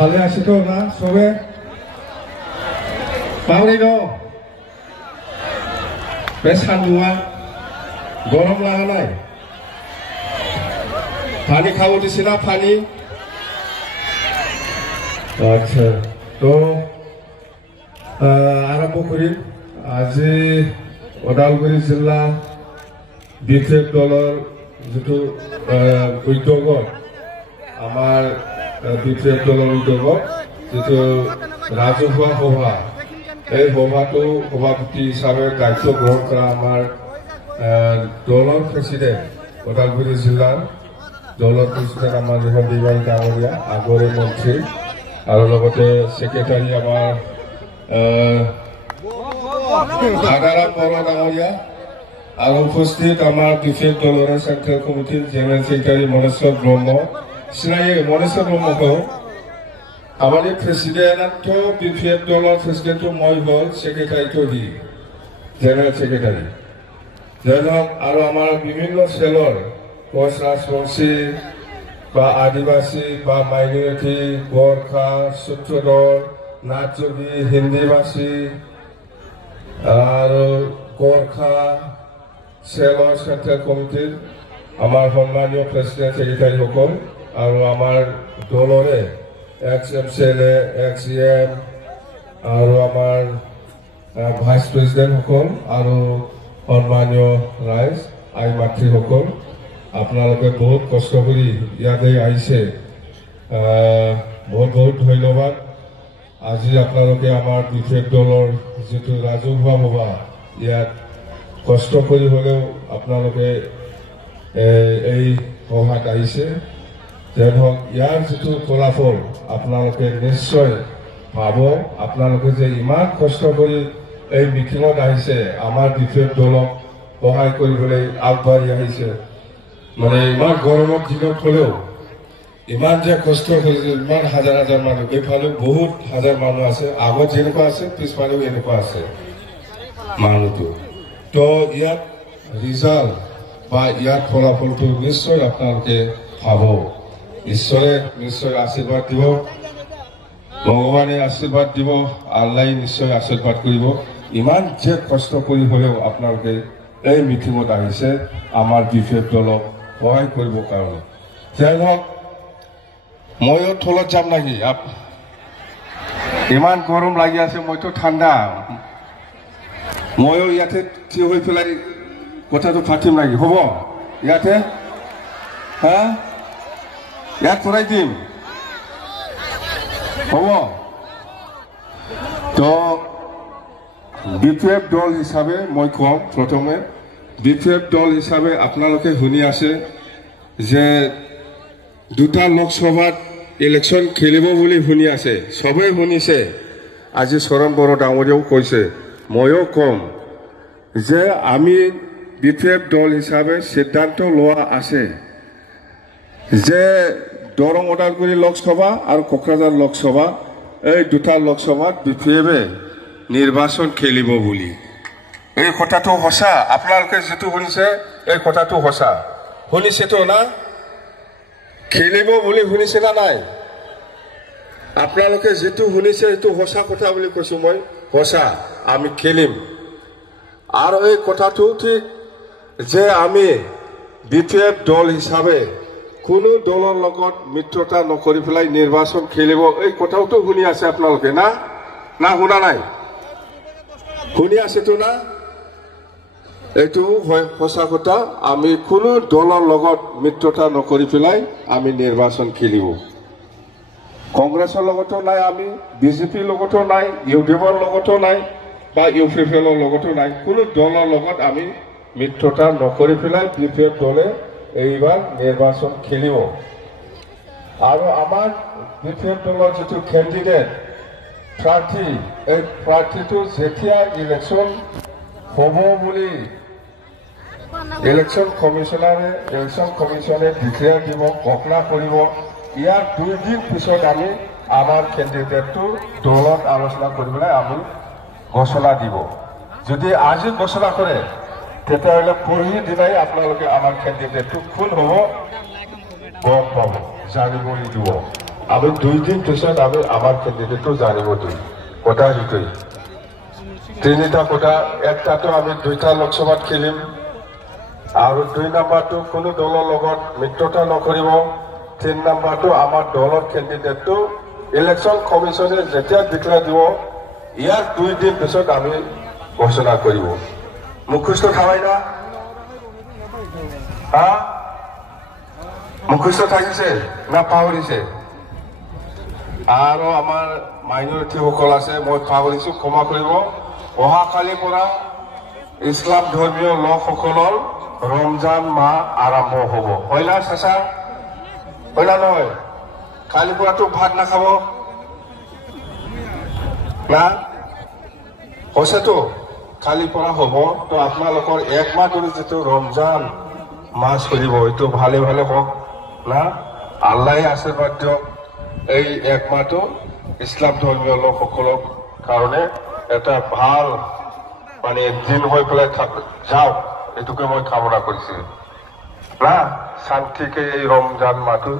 ভালে আছি তো না সবে মাবोरै दं बे सान्दुङा गरम लागानाय पानी खाबोदिसिना पानी আচ্ছা তো আরম্ভ করি আজি ওদালগুৰি জিলা বিজেপি দলৰ যেটো উদ্যোগত আমাৰ বিজেপি দলৰ উদ্যোগত যেটো ৰাজহুৱা সভা এই সভাটো সভাপতি হিচাপে দায়িত্ব গ্ৰহণ কৰা আমাৰ দলৰ প্ৰেসিডেন্ট ওদালগুৰি জিলাৰ দলৰ প্ৰেসিডেন্ট আমাৰ দিবাৰী ডাঙৰীয়া আগৰে মন্ত্ৰী আৰু লগতে সেক্ৰেটাৰী আমাৰ আগাৰাম বড়ো ডাঙৰীয়া আৰু উপস্থিত আমাৰ বিজেপি দলৰ সেন্ট্ৰেল কমিটিৰ জেনাৰেল সেক্ৰেটাৰি মনেশ্বৰ ব্ৰহ্ম সিনায়ে মনেশ্বৰ ব্ৰহ্মকো আমার প্রেসিডেন্ট বিজেপি দলের প্রেসিডেন্ট মই হল সেক্রেটারি তো দি জেনারেল সেক্রেটারি যাই হোক আর আমার বিভিন্ন সেলর কোচ রাজবংশী বা আদিবাসী বা মাইনরিটি গোর্খা সূত্রধর নাথযোগী হিন্দিভাষী আর গোর্খা সেলর সেন্ট্রাল কমিটির আমার সম্মানীয় প্রেসিডেন্ট সেক্রেটারি সকল আর আমার দলরে ex-MCLA, ex-EM, আৰু আমাৰ ভাইস প্ৰেসিডেন্ট সকল আৰু সম্মানীয় ৰাইজ আই মাতৃ সকল আপোনালোকে বহুত কষ্ট কৰি ইয়াতে আহিছে বহুত বহুত ধন্যবাদ আজি আপোনালোকে আমাৰ বিজেপি দলৰ যেটো ৰাজহুৱা সভা ইয়াত কষ্ট কৰি হলেও আপোনালোকে এই সভাত আহিছে যেন হোক ইয়াৰ যেটো ফলাফল আপোনালোকে নিশ্চয় পাব আপোনালোকে যে ইমান কষ্ট কৰি এই মিটিঙত আহিছে আমাৰ বিজেপি দলক সহায় কৰিবলৈ আগবাঢ়ি আহিছে মানে ইমান গৰমত দিনত হলেও ইমান যে কষ্ট কৰিছে ইমান হাজাৰ হাজাৰ মানুহ এইফালে বহুত হাজাৰ মানুহ আছে আগত যেনেকুৱা আছে পিছফালেও এনেকুৱা আছে মানুহটো তো ইয়াত ৰিজাল্ট বা ইয়াৰ ফলাফলটো নিশ্চয় আপোনালোকে পাব ঈশ্বৰে নিশ্চয় আশীৰ্বাদ দিব ভগবানে আশীৰ্বাদ দিব আল্লাহ নিশ্চয় আশীৰ্বাদ কৰিব ইমান যে কষ্ট কৰি হলেও আপোনালোকে এই মিটিঙত আহিছে আমাৰ বিজেপি দলক সহায় কৰিব কাৰণে যাই হোক ময়ো থলত যাম নাকি ইমান গৰম লাগি আছে মইতো ঠাণ্ডা ময়ো ইয়াতে থিয় হৈ পেলাই কথাটো পাতিম নাকি হ'ব ইয়াতে হা ইয়াত কৰাই দিম হ'ব তো বিজেপি দল হিচাপে মই কম প্ৰথমে বিজেপি দল হিচাপে আপোনালোকে শুনি আছে যে দুটা লোকসভাত ইলেকশন খেলিব বুলি শুনি আছে সবে শুনিছে আজি চৰণ বড়ো ডাঙৰীয়াও কৈছে ময়ো কম যে আমি বিজেপি দল হিচাপে সিদ্ধান্ত লোৱা আছে যে দৰং ওদালগুৰি লোকসভা আৰু কোকৰাঝাৰ লোকসভা এই দুটা লোকসভাত বিজেপিয়ে নিৰ্বাচন খেলিব বুলি এই কথাটো সঁচা আপোনালোকে যেটো শুনিছে এই কথাটো সঁচা শুনিছে তো না খেলিব বুলি শুনিছে না নাই আপোনালোকে যেটো শুনিছে এইটো সঁচা কথা বুলি কৈছো মই সঁচা আমি খেলিম আৰু এই কথাটো ঠিক যে আমি বিজেপি দল হিচাপে কোনো দলৰ লগত মিত্ৰতা নকৰি পেলাই নিৰ্বাচন খেলিব এই কথাটো শুনি আছে আপোনালোকে না না শুনা নাই শুনি আছে তো না এইটো হয় সঁচা কথা আমি কোনো দলৰ লগত মিত্ৰতা নকৰি পেলাই আমি নিৰ্বাচন খেলিব কংগ্ৰেছৰ লগতো নাই আমি বিজেপিৰ লগতো নাই ইউডিএফৰ লগতো নাই বা ইউপিএফএলৰ লগতো নাই কোনো দলৰ লগত আমি মিত্ৰতা নকৰি পেলাই বিজেপি দলে এইবাৰ নিৰ্বাচন খেলিব আৰু আমাৰ বিজেপি দলৰ যেটো ক্যান্ডিডেট প্ৰাৰ্থী এই প্ৰাৰ্থীটো যেতিয়া ইলেকশন হ'ব বুলি ইলেকশন কমিশনে ডিক্লেয়াৰ দিব ঘোষণা কৰিব ইয়াৰ 2 দিন পিছত আমি আমাৰ ক্যান্ডিডেটটো দলত আলোচনা কৰিবলৈ আমি ঘোষণা দিব যদি আজি ঘোষণা কৰে তেতিয়াহ'লে পৰহি দিনাই আপোনালোকে আমাৰ ক্যান্ডিডেটটো কোন হ'ব গম পাব জানিবলৈ দিব আমি 2 দিন পিছত আমি আমার ক্যান্ডিডেটও জানিব দিই কথা হিটই 3টা কথা একটাতো আমি 2টা লোকসভাত খেলিম আৰু 2 নম্বৰটো কোনো দলৰ লগত মিত্ৰতা নকৰিব 3 নম্বৰটো আমাৰ দলৰ ক্যান্ডিডেটটো ইলেকশন কমিশনে যেতিয়া ডিক্লেয়াৰ দিব ইয়াৰ 2 দিন পিছত আমি ঘোষণা কৰিব মুখস্থ খাওয়াই না হ্যাঁ মুখস্থ থাকিছে না পাহৰিছে আৰু আমাৰ মাইনৰিটি সকল আছে মই পাহৰিছো ক্ষমা কৰিব অহাকালিৰ পৰা ইছলাম ধৰ্মীয় লোকসকলৰ ৰমজান মাহ আৰম্ভ হ'ব হয় না চাচা হয় না নহয় কালিৰ পৰাতো ভাত নাখাব না হৈছেতো কালিৰ পৰা হ'ব তো আপোনালোকৰ এক মাহ ধৰি যিটো ৰমজান মাহ চলিব এইটো ভালে ভালে হওক না আল্লাহে আশীৰ্বাদ দিয়ক এই এক মাহটো ইছলাম ধৰ্মীয় লোকসকলৰ কাৰণে এটা ভাল মানে দিন হৈ পেলাই যাওক এইটোকে মই কামনা কৰিছো না শান্তিকে এই ৰমজান মাহটো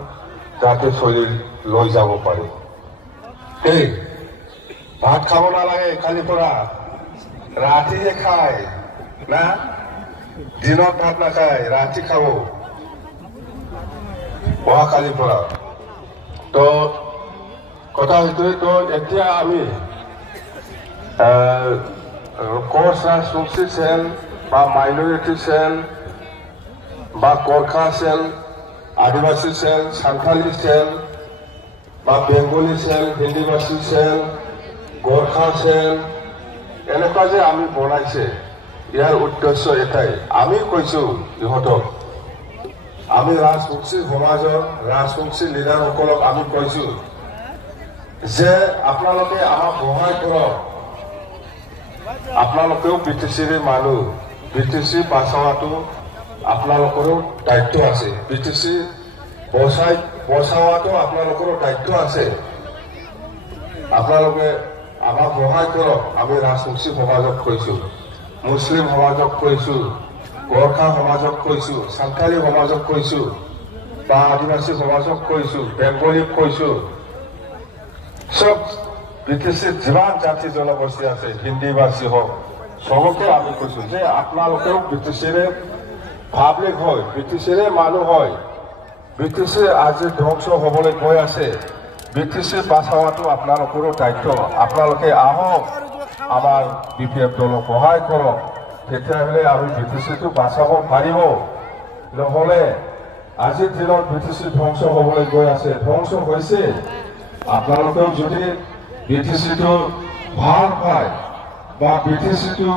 যাতে চলি লৈ যাব পাৰে এই ভাত খাব নালাগে কালিৰ পৰা ৰাতিহে খায় না দিনত ভাত নাখায় ৰাতি খাব অহাকালিৰ পৰা তো কথা সেইটোৱে তো এতিয়া আমি কোচ ৰাজবংশী সেল বা মাইনৰিটি সেল বা Gorkha cell Adivasi cell Santhali cell বা বেংগলী সেল হিন্দীভাষী সেল গোৰ্খা সেল এনেকুৱা যে আমি বনাইছে ইয়াৰ উদ্দেশ্য এটাই আমি কৈছো ইহঁতক আমি ৰাজবংশী সমাজৰ ৰাজবংশী লিডাৰসকলক আমি কৈছো যে আপোনালোকে আমাক সহায় কৰক আপোনালোকেও বিটিচিৰ মানুহ বিটিচি বচাওৱাটো আপোনালোকৰো দায়িত্ব আছে বিটিচি বচাওৱাটো আপোনালোকৰো দায়িত্ব আছে আপোনালোকে আমাক সহায় কৰক আমি ৰাজবংশী সমাজক কৈছো মুছলিম সমাজক কৈছো গোৰ্খা সমাজক কৈছো সান্থালী সমাজক কৈছো বা আদিবাসী সমাজক কৈছো বেংগলীক কৈছো সব বিটিচিৰ যিমান জাতি জনগোষ্ঠী আছে হিন্দীভাষী হওক সবকে আমি কৈছো যে আপোনালোকেও বিটিচিৰে পাব্লিক হয় বিটিচিৰে মানুহ হয় বিটিচি আজি ধ্বংস হবলৈ গৈ আছে বিটিচি বাচাওৱাটো আপোনালোকৰো দায়িত্ব আপোনালোকে আহক আমাৰ বিপিএফ দলক সহায় কৰক তেতিয়াহ'লে আমি বিটিচিটো বাচাব পাৰিব নহ'লে আজিৰ দিনত বিটিচি ধ্বংস হবলৈ গৈ আছে ধ্বংস হৈছে আপোনালোকেও যদি বিটিচিটো ভাল পায় বা বিটিচিটো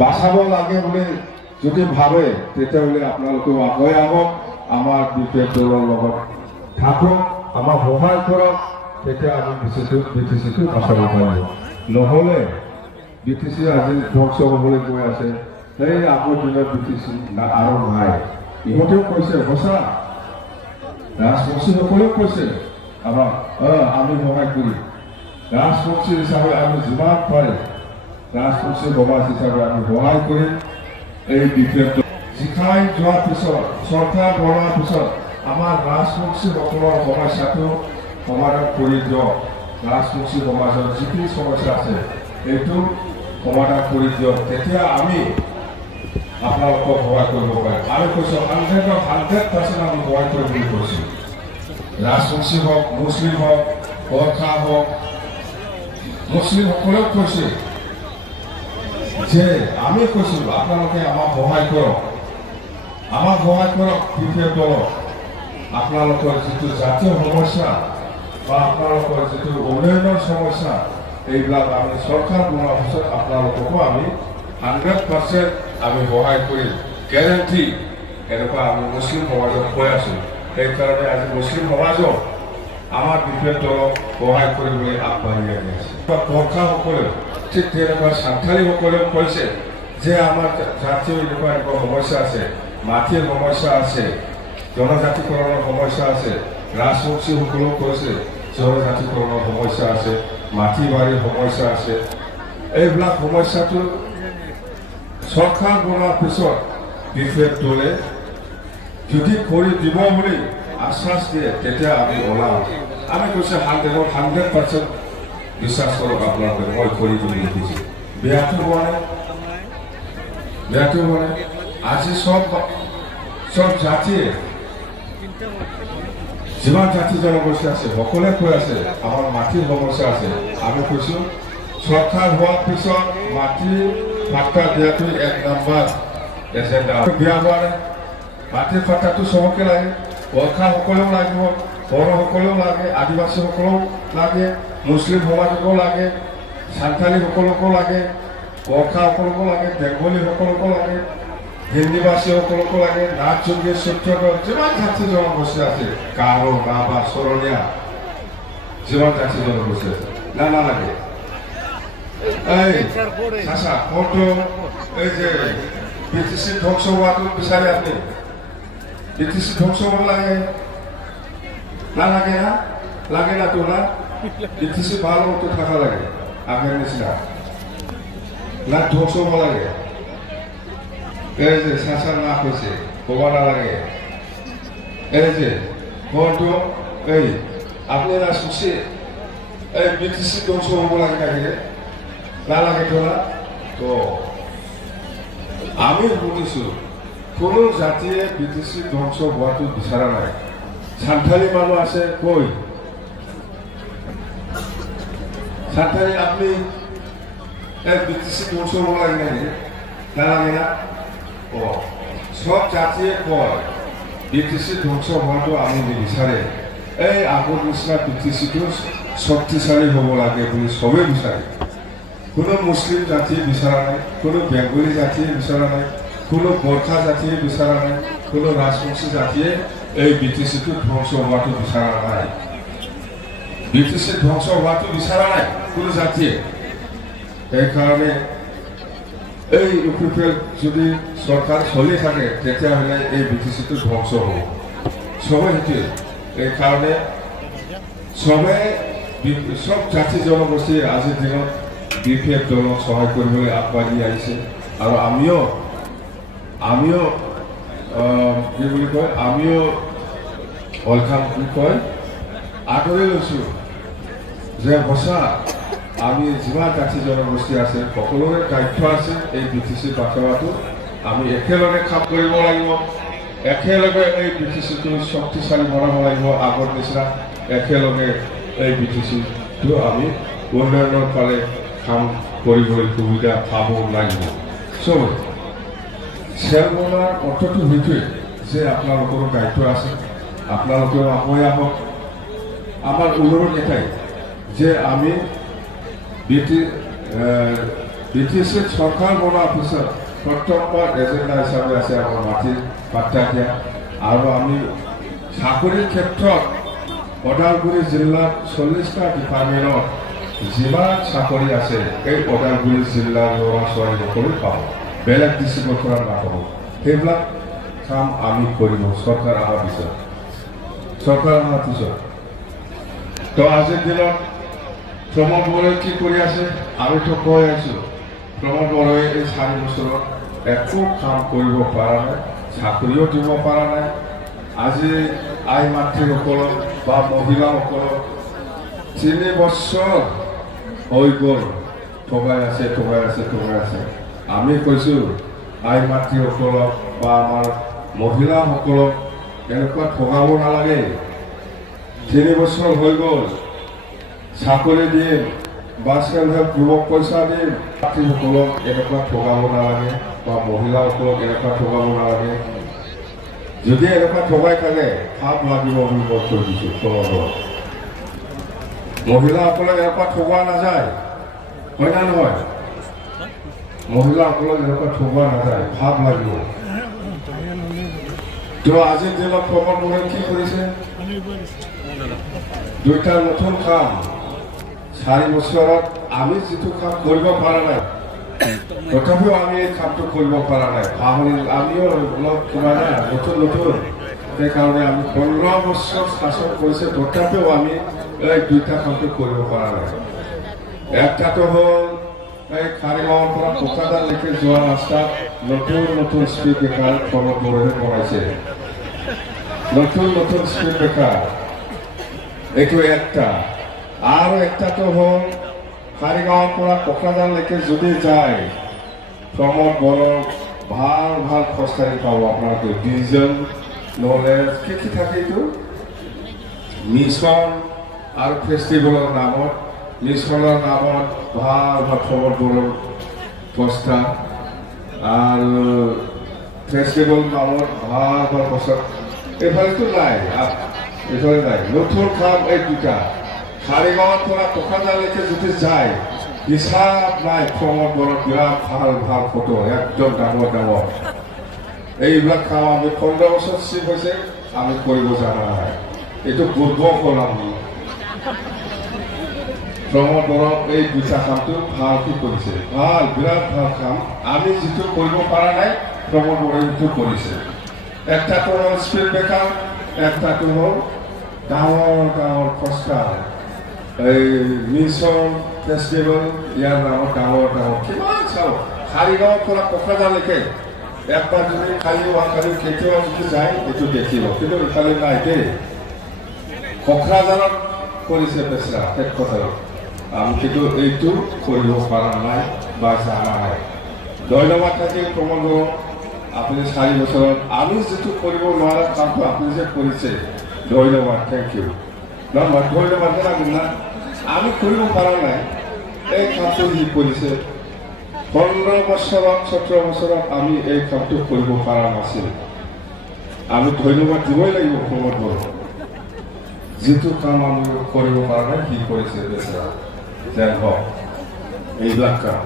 বাচাব লাগে বুলি যদি ভাবে তেতিয়াহ'লে আপোনালোকেও আগুৱাই আহক আমাৰ বিপিএফ দলৰ লগত থাকক আমাক সহায় কৰক তেতিয়া আমি বিটিচিটো বাচাব পাৰিব নহ'লে বিটিচি আজি ধ্বংস হবলৈ গৈ আছে সেই আগৰ দিনত বিটিচি আৰু নাই ইহঁতেও কৈছে সঁচা ৰাজবংশীসকলেও কৈছে আমাক আমি সহায় কৰিম ৰাজবংশী হিচাপে আমি যিমান পাৰে ৰাজবংশী সমাজ হিচাপে আমি সহায় কৰিম এই বিপিএফ জিকাই যোৱাৰ পিছত চৰকাৰ বনোৱাৰ পিছত আমাৰ ৰাজবংশীসকলৰ সমস্যাটো সমাধান কৰি দিয়ক ৰাজবংশী সমাজৰ যিখিনি সমস্যা আছে এইটো সমাধান কৰি দিয়ক তেতিয়া আমি আপোনালোকক সহায় কৰিব পাৰিম আমি কৈছোঁ 100% আমি সহায় কৰিম বুলি কৈছোঁ ৰাজবংশী হওক মুছলিম হওক গোৰ্খা হওক মুছলিমসকলেও কৈছে যে আমি কৈছোঁ আপোনালোকে আমাক সহায় কৰক বিপিএফ দলক আপোনালোকৰ যিটো জাতীয় সমস্যা বা আপোনালোকৰ যিটো উন্নয়নৰ সমস্যা এইবিলাক আমি চৰকাৰ বনোৱাৰ পিছত আপোনালোককো আমি 100% আমি সহায় কৰিম গেৰেণ্টি এনেকুৱা আমি মুছলিম সমাজক কৈ আছোঁ সেইকাৰণে আজি মুছলিম সমাজক আমাৰ বিপিএফ দলক সহায় কৰিবলৈ আগবাঢ়ি আহি আছে গোৰ্খাসকলেও ঠিক তেনেকুৱা সান্থালীসকলেও কৈছে যে আমাৰ জাতীয় এনেকুৱা সমস্যা আছে মাটিৰ সমস্যা আছে জনজাতিকৰণৰ সমস্যা আছে ৰাজবংশীসকলেও কৈছে জনজাতিকৰণৰ সমস্যা আছে মাটি বাৰীৰ সমস্যা আছে এইবিলাক সমস্যাটো চৰকাৰ বনোৱাৰ পিছত বিপিএফ দলে যদি কৰি দিব বুলি আশ্বাস দিয়ে তেতিয়া আমি ওলাম আমি কৈছোঁ 100% বিশ্বাস কৰক আপোনালোকে মই কৰি বুলি লিখিছোঁ বেয়াটো হোৱা নাই বেয়াটো হোৱা নাই আজি সব জাতিয়ে যিমান জাতি জনগোষ্ঠী আছে সকলোৱে কৈ আছে আমাৰ মাটিৰ সমস্যা আছে আমি কৈছোঁ চৰকাৰ হোৱাৰ পিছত মাটিৰ পাট্টা দিয়াটো 1 নম্বৰ এজেণ্ডা বেয়া হোৱা নাই মাটিৰ পাট্টাটো চবকে লাগে গোৰ্খা সকলেও লাগিব বড়ো সকলেও লাগে আদিবাসী সকলেও লাগে মুছলিম সমাজকো লাগে সান্থালী সকলকো লাগে গোৰ্খা সকলকো লাগে বেংগলী সকলকো লাগে হিন্দীভাষী সকলকো লাগে নাথ যোগী সূত্ৰধৰ যিমান জাতি জনগোষ্ঠী আছে গাৰো ৰাভা চৰণীয়া যিমান জাতি জনগোষ্ঠী আছে নালাগে এই আচ্ছা ফটো এই যে বিটিসি ধ্বংস হোৱাটো বিচাৰে আপুনি বিটিসি ধ্বংস হ'ব লাগে নালাগে না লাগে না তো না বিটিসি ভাল মতো থাকা লাগে আগের নিচিনা না ধ্বংস হ'ব লাগে এই যে চাচা না কৈছে ক'ব নালাগে এই যে ফটো এই আপনি না শুনছে এই বিটিসি ধ্বংস হ'ব লাগে নাকি নালাগে তো না তো আমি শুনিছোঁ কোনো জাতিয়ে বিটিসি ধ্বংস হোৱাটো বিচৰা নাই সান্থালী মানুহ আছে কৈ সান্থালী আপনি বিটিসি ধ্বংস হ'ব লাগে নাকি নালাগে না সব জাতিয়ে কয় বিটিসি ধ্বংস হোৱাটো আমি নিবিচাৰে এই আগৰ নিচিনা বিটিসিটো শক্তিশালী হ'ব লাগে বুলি সবেই বিচাৰে কোনো মুসলিম জাতিয়ে বিচৰা নাই কোনো বেংগলী জাতিয়ে বিচৰা নাই কোনো গোৰ্খা জাতিয়ে বিচৰা নাই কোনো ৰাজবংশী জাতিয়ে এই বিটিসিটো ধ্বংস হোৱাটো বিচৰা নাই বিটিসি ধ্বংস হোৱাটো বিচৰা নাই কোনো জাতিয়ে সেইকাৰণে এই ইউপিপিএল যদি চৰকাৰ চলি থাকে তেতিয়াহ'লে এই বিটিসিটো ধ্বংস হ'ব সবে সেইটোৱে এইকাৰণে সবে সব জাতি জনগোষ্ঠী আজিৰ দিনত বিপিএফ দলক সহায় কৰিবলৈ আগবাঢ়ি আহিছে আৰু আমিও কি বুলি কয় আমিও অলখান বুলি কয় আদৰি লৈছোঁ যে সঁচা আমি যিমান জাতি জনগোষ্ঠী আছে সকলোৰে দায়িত্ব আছে এই বিটিসি বাচোৱাটো আমি একেলগে কাম কৰিব লাগিব একেলগে এই বিটিসিটো শক্তিশালী বনাব লাগিব আগৰ নিচিনা একেলগে এই বিটিসিটো আমি উন্নয়নৰ ফালে কাম কৰিবলৈ সুবিধা পাব লাগিব চব চেল বনোৱাৰ অৰ্থটো সেইটোৱে যে আপোনালোকৰো দায়িত্ব আছে আপোনালোকেও আগুৱাই আহক আমাৰ অনুৰোধ এটাই যে আমি বিটিসি চৰকাৰ বনোৱাৰ পিছত প্ৰথমবাৰ এজেণ্ডা হিচাপে আছে আমাৰ মাটিৰ পাট্টা দিয়া আৰু আমি চাকৰিৰ ক্ষেত্ৰত ওদালগুৰি জিলাত 40টা ডিপাৰ্টমেণ্টত যিমান চাকৰি আছে এই ওদালগুৰি জিলাৰ ল'ৰা ছোৱালী সকলো পাব বেলেগ ডিষ্ট্ৰিক্টৰ পৰা নাপাব সেইবিলাক কাম আমি কৰিব চৰকাৰ অহাৰ পিছত তো আজিৰ দিনত প্ৰমোদ বড়োৱে কি কৰি আছে আমিতো কৈ আছোঁ প্ৰমোদ বড়োৱে এই 4 বছৰত একো কাম কৰিব পৰা নাই চাকৰিও দিব পৰা নাই আজি আই মাতৃসকলক বা মহিলাসকলক 3 বছৰ হৈ গ'ল ঠগাই আছে আমি কৈছোঁ আই মাতৃসকলক বা আমাৰ মহিলাসকলক এনেকুৱা ঠগাব নালাগে 3 বছৰ হৈ গ'ল চাকৰি দিম বা চেল্ফ যুৱক পইচা দিম মাতৃসকলক এনেকুৱা ঠগাব নালাগে বা মহিলাসকলক এনেকুৱা ঠগাব নালাগে যদি এনেকুৱা ঠগাই থাকে পাপ লাগিব বুলি মই কৈ দিছোঁ সমাজত মহিলাসকলক এনেকুৱা ঠগোৱা নাযায় হয় না নহয় মহিলাসকলক এনেকুৱা ঠগোৱা নাযায় পাপ লাগিব তো আজিৰ দিনত প্ৰমোদ বড়োৱে কি কৰিছে 2টা নতুন কাম 4 বছৰত আমি যিটো কাম কৰিব পৰা নাই তথাপিও আমি এই কামটো কৰিব পৰা নাই আমিও অলপ কিবা নাই নতুন সেইকাৰণে আমি 15 বছৰ শাসন কৰিছে তথাপিও আমি এই 2টা কামটো কৰিব পৰা নাই একটাটো হ'ল এই খাৰিগাঁৱৰ পৰা কোকাদালৈকে যোৱা ৰাস্তাত নতুন স্পীড ব্ৰেকাৰ প্ৰমোদ বড়োৱে বনাইছে নতুন স্পীড ব্ৰেকাৰ এইটো একটা আৰু একটাটো হ'ল কাৰিগাঁৱৰ পৰা কোকৰাঝাৰলৈকে যদি যায় প্ৰমোদ বড়োৰ ভাল ভাল খোজকাঢ়ি পাব আপোনালোকে ভিজন নলেজ কি থাকে এইটো মিছন আৰু ফেষ্টিভেলৰ নামত মিছনৰ নামত ভাল ভাল প্ৰমোদ বড়োৰ প্ৰস্তাৱ আৰু ফেষ্টিভেল নামত ভাল ভাল প্ৰস্তাৱ এইফালেতো নাই এইফালে নাই নতুন কাম এই দুটা কাৰিগাঁৱৰ পৰা কোকৰাঝাৰলৈকে যদি যায় হিচাপ নাই প্ৰমোদ বড়োৰ বিৰাট ভাল ভাল ফটো একদম ডাঙৰ ডাঙৰ এইবিলাক কাম আমি 15 বছৰ চিফ হৈছে আমি কৰিব জানা নাই এইটো বুৰ্বক হ'ল আমি প্ৰমোদ বড়োৰ এই দুটা কামটো ভালকে কৰিছে ভাল বিৰাট ভাল কাম আমি যিটো কৰিব পৰা নাই প্ৰমোদ বড়োই সেইটো কৰিছে একটাটো হ'ল স্পীড ব্ৰেকাৰ একটাটো হ'ল ডাঙৰ ডাঙৰ প্ৰস্তাৱ এই মিছন ফেষ্টিভেল ইয়াৰ নামত ডাঙৰ ডাঙৰ কিমান চাওক কাৰিগাঁৱৰ পৰা কোকৰাঝাৰলৈকে একবাৰ যদি খালি কালি কেতিয়াও যদি যায় এইটো দেখিব কিন্তু ইফালে নাই দেই কোকৰাঝাৰত কৰিছে বেচৰা হেডকোৱাৰ্টাৰত আমি কিন্তু এইটো কৰিব পৰা নাই বা জানা নাই ধন্যবাদ থাকিল প্ৰমোদ বড়ো আপুনি 4 বছৰত আমি যিটো কৰিব নোৱাৰা কামটো আপুনি যে কৰিছে ধন্যবাদ থেংক ইউ ধন্যবাদ লাগিল না আমি কৰিব পৰা নাই এই কামটো যি কৰিছে 15 বছৰত 17 বছৰত আমি এই কামটো কৰিব পৰা নাছিল আমি ধন্যবাদ দিবই লাগিব প্ৰমোদ বড়ো যিটো কাম আমি কৰিব পৰা নাই কি কৰিছে বেচৰা যেন হওক এইবিলাক কাম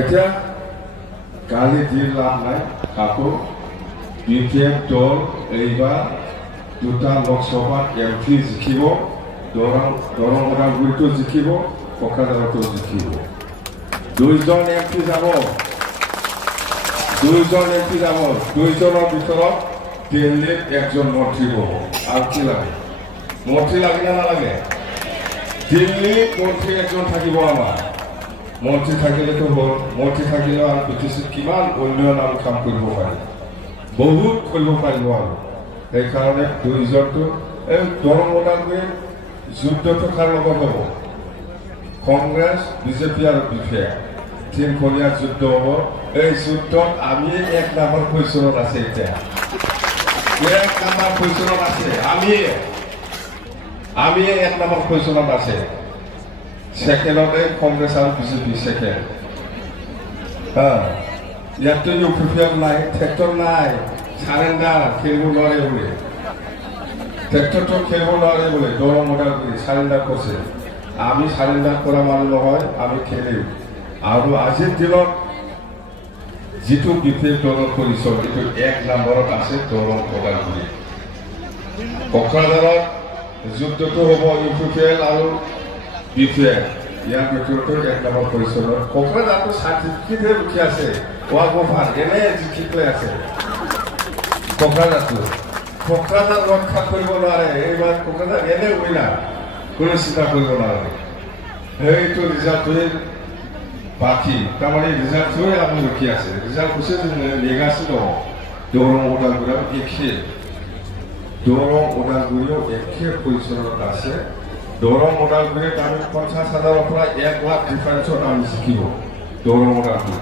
এতিয়া গালি দি লাভ নাই আকৌ বিজেপি দল এইবাৰ 2টা লোকসভাত MP জিকিব দৰং ওদালগুৰিতো জিকিব কোকৰাঝাৰতো জিকিব 2জন MP যাব 2জনৰ ভিতৰত দিল্লীত 1জন মন্ত্ৰী হ'ব আৰু কি লাগে মন্ত্ৰী লাগে না নালাগে দিল্লীত মন্ত্ৰী 1জন থাকিব আমাৰ মন্ত্ৰী থাকিলেতো হ'ল মন্ত্ৰী থাকিলেও আৰু BTC কিমান উন্নয়ন আৰু কাম কৰিব পাৰি বহুত কৰিব পাৰিব আৰু সেইকাৰণে 2জনটো এই দৰং ওদালগুৰিৰ যুদ্ধটো কাৰ লগত হ'ব কংগ্ৰেছ বিজেপি আৰু BJP তিনিখনীয়া যুদ্ধ হ'ব এই যুদ্ধত আমি 1 নম্বৰ পজিশ্যনত আছে এতিয়া 1 নম্বৰ পজিশ্যনত আছে আমি 1 নম্বৰ পজিশ্যনত আছে সেকেন্ডতে কংগ্ৰেছ আৰু বিজেপি সেকেন্ড ইয়াততো ইউপিপিএল নাই ট্ৰেক্টৰ নাই সাৰেণ্ডাৰ খেলিব নোৱাৰে বোলে ট্ৰেক্টৰটো খেলিব নোৱাৰে বোলে দৰং ওদালগুৰি সাৰেণ্ডাৰ কৰিছে আমি সাৰেণ্ডাৰ কৰা মানুহ নহয় আমি খেলিম আৰু আজিৰ দিনত যিটো বিপি দলৰ পৰিচয় এইটো 1 নম্বৰত আছে দৰং ওদালগুৰি কোকৰাঝাৰত যুদ্ধটো হ'ব ইউপিপিএল আৰু BJP ইয়াৰ ভিতৰতো 1 নম্বৰ পৰিচয় কোকৰাঝাৰটো চাৰ্টিফিকেটে উঠি আছে ৱাগোভাৰ এনে জিকিলে আছে কোকৰাঝাৰ ৰক্ষা কৰিব নোৱাৰে এইবাৰ কোকৰাঝাৰ এনে উইনাৰ কোনো চিন্তা কৰিব নোৱাৰে সেইটো ৰিজাল্টটোৱে বাকী তাৰমানে ৰিজাল্টটোৱে আমি ৰখি আছে ৰিজাল্ট হৈছে নেগাছিল দৰং ওদালগুৰিও একে পজিশ্যনত আছে দৰং ওদালগুৰিত আমি 50,000ৰ পৰা 1 লাখ ডিফাৰেন্সত আমি জিকিব দৰং ওদালগুৰি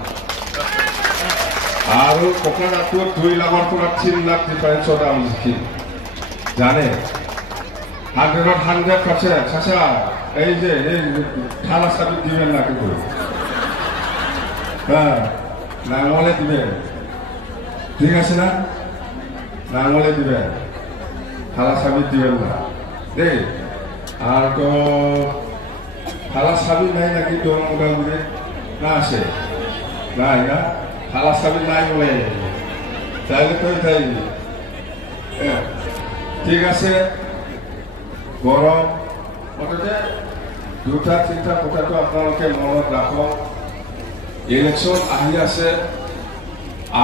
আৰু কোকৰাঝাৰটো 2 লাখৰ পৰা 3 লাখ ডিফাৰেন্সত আমি জিকিম জানে 100% চাচা এই যে থানা চাবি দিবেন না কিন্তু নাঙলে দিবেন ঠিক আছে না নাঙলে দিবেন থানা চাবি দিবেন না দেই আর তো থালা চাবি নাই নাকি দরং ওদালগুড়ি না আছে নাই না থালা চাবি নাই বলে তাইলে তো তাই ঠিক আছে গরম মুঠতে 2টা 3টা কথাটো আপোনালোকে মনত ৰাখক ইলেকশন আহি আছে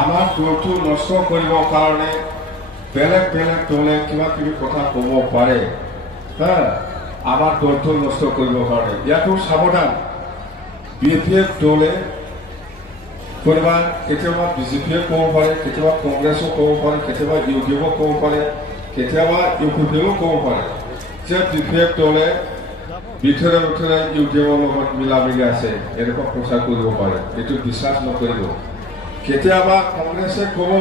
আমাৰ দলটো নষ্ট কৰিবৰ কাৰণে বেলেগ দলে কিবা কিবি কথা ক'ব পাৰে আমাৰ দলটো নষ্ট কৰিবৰ কাৰণে ইয়াতো সাৱধান BJP দলে কেতিয়াবা BJP ক'ব পাৰে কেতিয়াবা কংগ্ৰেছো ক'ব পাৰে কেতিয়াবা UDF ক'ব পাৰে কেতিয়াবা ইউপিপিও ক'ব পাৰে যে বিফেক দলে ভিতৰে ভিতৰে ইউপিএৰ লগত মিলা মিলি আছে এনেকুৱা প্ৰচাৰ কৰিব পাৰে এইটো বিশ্বাস নকৰিব কেতিয়াবা কংগ্ৰেছে ক'ব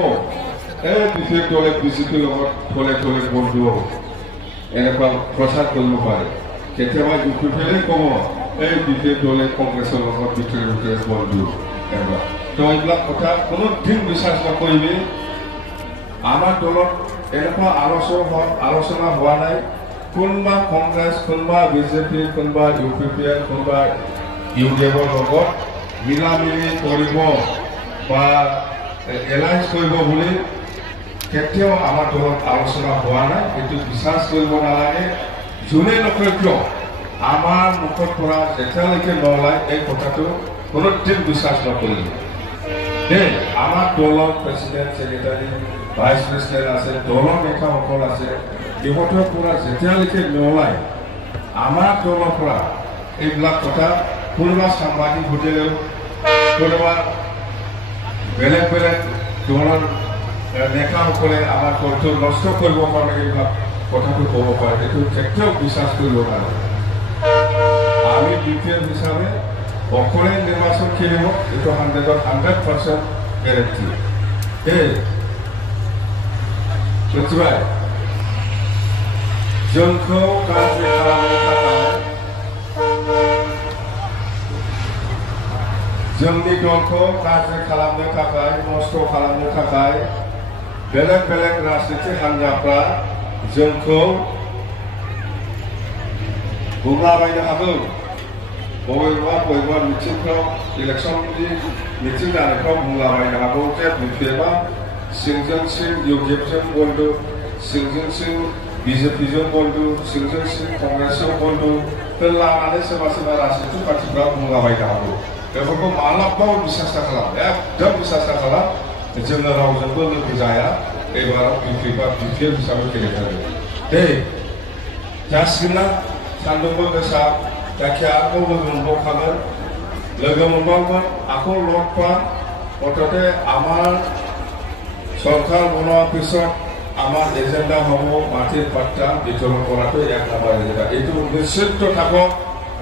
এই বিফেক দলে বিজেপিৰ লগত থলে থলে বন্ধু এনেকুৱা প্ৰচাৰ কৰিব পাৰে কেতিয়াবা ইউপিপিয়ে ক'ব এই বিফেক দলে কংগ্ৰেছৰ লগত ভিতৰে ভিতৰে বন্ধু এনেকুৱা তো এইবিলাক কথা কোনো দিন বিশ্বাস নকৰিবি আমাৰ দলত এনেকুৱা আলোচনা হোৱা নাই কোনোবা কংগ্ৰেছ কোনোবা বিজেপি কোনোবা ইউপিপিএল কোনোবা ইউডিএফৰ লগত মিলা মিলি কৰিব বা এলায়েন্স কৰিব বুলি কেতিয়াও আমাৰ দলত আলোচনা হোৱা নাই এইটো বিশ্বাস কৰিব নালাগে যোনে নকয় কিয় আমাৰ মুখৰ পৰা যেতিয়ালৈকে নোলায় এই কথাটো কোনোদিন বিশ্বাস নকৰিব দেই আমাৰ দলৰ প্ৰেচিডেণ্ট ছেক্ৰেটাৰী ভাইচ প্ৰেচিডেণ্ট আছে দলৰ নেতাসকল আছে ইহঁতৰ পৰা যেতিয়ালৈকে নোলায় আমাৰ দলৰ পৰা এইবিলাক কথা কোনোবা সাংবাদিক হোটেলেও কোনোবা বেলেগ বেলেগ দলৰ নেতাসকলে আমাৰ দলটো নষ্ট কৰিবৰ কাৰণে এইবিলাক কথাটো ক'ব পাৰে এইটো কেতিয়াও বিশ্বাস কৰিব নালাগে আমি বিপিএল হিচাপে অকলে নিৰ্বাচন খেলিব এইটো 100% গেৰেণ্টি এই मिथिबाय जोंखौ गाज्रि खालामनो थाखाय जोंनि दलखौ गाज्रि खालामनो थाखाय नष्ट खालामनो थाखाय बेलेग बेलेग राजनीतिक हान्जाफ्रा जोंखौ बुंलाबायनो हागौ बबेबा मिथिंफ्राव इलेक्सननि मिथिं जानायफ्राव बुंलाबायनो हागौ जे बिफेबा सिंजों सिं इउडिएफजों बन्धु सिंजों सिं बिजेपिजों बन्धु सिंजों सिं कংग्रेसजों बन्धु लानानै सोरबा सोरबा राजनीतिक पार्टिफ्रा बुंलाबायनो हागौ बेफोरखौ मालाबाबो बिसास खालाम एकदम बिसास खालाम जोङो रावजोंबो लोगो जाया एबाराव बिपिएल हिसाबै गेलेथारो दे जासिगोन ना सान्दुंबो गोसा जायखिया आखौ लोगो मोनबावगोन आखौ लटपा अर्थाते আমাৰ সৰকাৰ বনোৱাৰ পিছত আমাৰ এজেন্ডা হ'ব মাটিৰ পাট্টা বিতৰণ কৰাটো এক নম্বৰ এজেন্ডা এইটো নিশ্চিত থাকক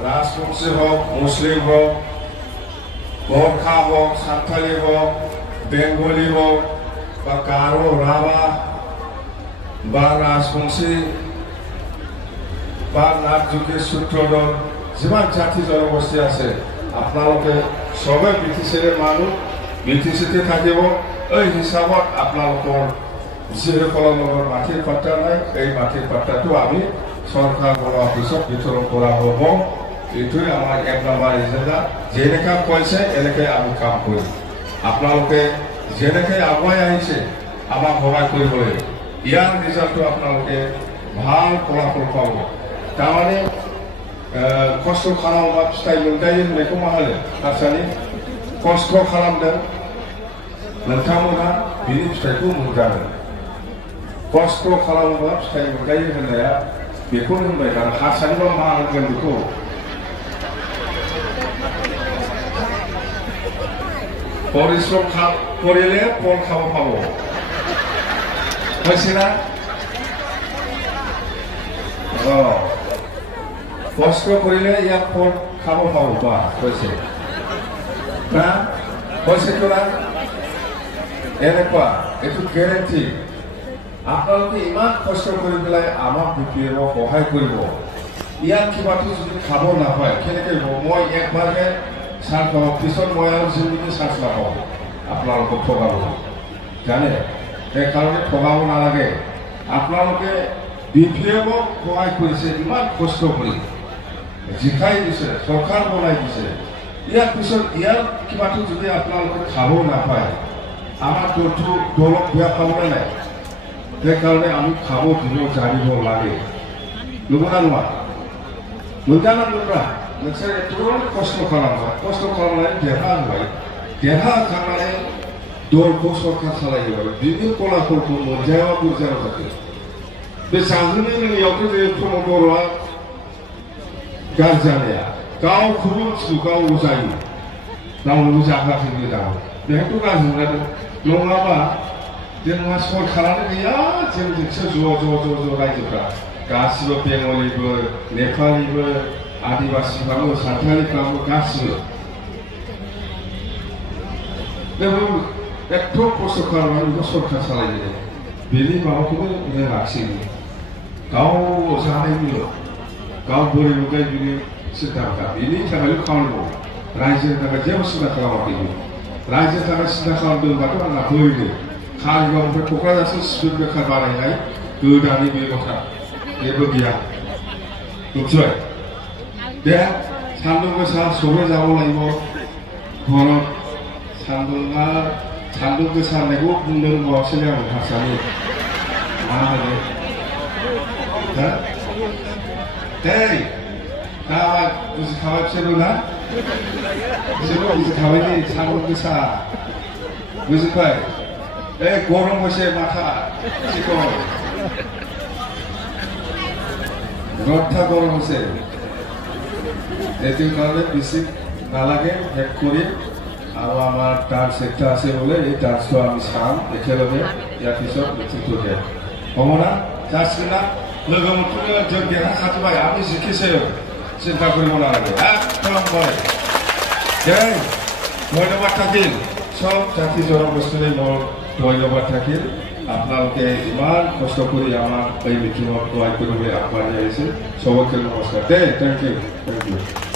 ৰাজবংশী হওক মুছলিম হওক গোৰ্খা হওক সাঁওতালি হওক বেংগলী হওক বা গাৰো ৰাভা বা ৰাজবংশী বা নাথযোগী সূত্ৰধৰ যিমান জাতি জনগোষ্ঠী আছে আপোনালোকে সবে বিটিচিৰে মানুহ বিটিচিতে থাকিব এই হিসাবত আপোনালোকৰ যিসকলৰ লগত মাটিৰ পাট্টা নাই এই মাটিৰ পাট্টাটো আমি চৰকাৰ বনোৱাৰ পিছত বিতৰণ কৰা হ'ব এইটোৱে আমাৰ এক নম্বৰ এজেণ্ডা যেনেকৈ কৈছে এনেকৈ আমি কাম কৰিম আপোনালোকে যেনেকৈ আগুৱাই আহিছে আমাক সহায় কৰিবলৈ ইয়াৰ ৰিজাল্টটো আপোনালোকে ভাল ফলাফল পাব তাৰমানে खस्थ' खालामोबा फिथाइ मोनजायो होननायखौ मा होनो हारसानि खस्थ' खालामदों नोंथांमोना बिनि फिथाइखौ मोनजागोन खस्थ' खालामोबा फिथाइ मोनजायो होननाया बेखौनो होनबाय आरो हारसानिबा मा होनगोन बेखौ परिश्रम करिले फल खाब पाब बुझिना কষ্ট করিলে ইয়াক ফল খাব পাবো বা কৈছে না কৈছে তোরা এনেকুৱা এইটো গ্যাৰেণ্টি আপোনালোকে ইমান কষ্ট কৰি পেলাই আমাক বিপিএল সহায় কৰিব ইয়াৰ কিবাটো যদি খাব নাপায় কেনেকৈ মই একবাৰহে চান্স পাওঁ পিছত মই আৰু জিন্দগী চান্স নাপাওঁ আপোনালোকক ঠগাব জানে সেইকাৰণে ঠগাব নালাগে আপোনালোকে বিপিএলক সহায় কৰিছে ইমান কষ্ট কৰি জিকাই দিছে সরকার বনাই দিছে ইয়ার পিছত ইয়ার কিবাটো যদি আপোনালোকে খাব নাপায় আমার দলক বেয়া পাবনে নাই সেইকাৰণে আমি খাব দিব জানিব লাগে নবনা নোয়া নজানা নোরা नोंसोर एथ'बां खस्थ' खालामबाय खस्थ' खालामनानै देरहाबाय देरहाखांनानै दलखौ सरकार सालायबाय बिनि फलाफलखौ मोनजायाबा बुरजायाव जाखो बे जाहोनो रोङैयावथ' जे प्रमद बर'आ गाज्रि जानाया गावखौबो गाव जायो रावनोबो जाहोआखै मोजां बेहायथ' गाज्रि जादों नङाबा जोंहा सरखारानो गैया जोंजोंसो ज' रायजोफ्रा गासिबो बेंगलिबो नेपालिबो आदिबासिफ्राबो सानथालिफ्राबो गासिबो बेबो एथ' खस्थ' खालामनानै बेखौ सरखार सालायनो बेनि माबाखौबो रोङाखिसै गाव जानायनिल' गाव बोरै मोनगाय बिनि सिन्था खालाम बेनि थाखायल' खामानि मावो रायजोनि थाखाय जेबो सिन्था खालामाखै रायजोनि थाखाय सिन्था खालामदोंबाथ' आंना बोरैनो कारिगावनिफ्राय क'क्राझारसिम स्पिड ब्रेकार बानायनाय गोदाननि बेब'स्था जेबो गैया मिथिबाय दे सान्दुं गोसा सौराय जाबावलायब भारत सान्दुं गोसा होननायखौ बुंनो रोंबावासैलै आं हारसानि मा होनो Hey, दा बुजिखाबाय बिसोरबो ना बिसोरबो बुजिखाबाय दे सान्दुं गोसा बुजिबाय गरम হয়েছে মাথা চিকন রথা গরম হয়েছে এটির কারণে বেশি নালাগে হেড করি আৰু আমাৰ ডান্স একটা আছে বলে এই ডান্সটো আমি চাম একেলগে ইয়াৰ পিছত মিটিংটো দিয়ে হ'ব না যাচ্ছি না लोगो मोनफ्रोमबो जों देरहाखाजोब्बाय आंनि जिखिसो चिन्ता करिब नालागे एकदम बय धन्यबाद থাকিল সব জাতি জনগোষ্ঠীলৈ মোৰ ধন্যবাদ থাকিল আপোনালোকে ইমান কষ্ট কৰি আমাক এই মিটিঙত সহায় কৰিবলৈ আগবাঢ়ি আহিছে সবকে নমস্কাৰ দে থেংক ইউ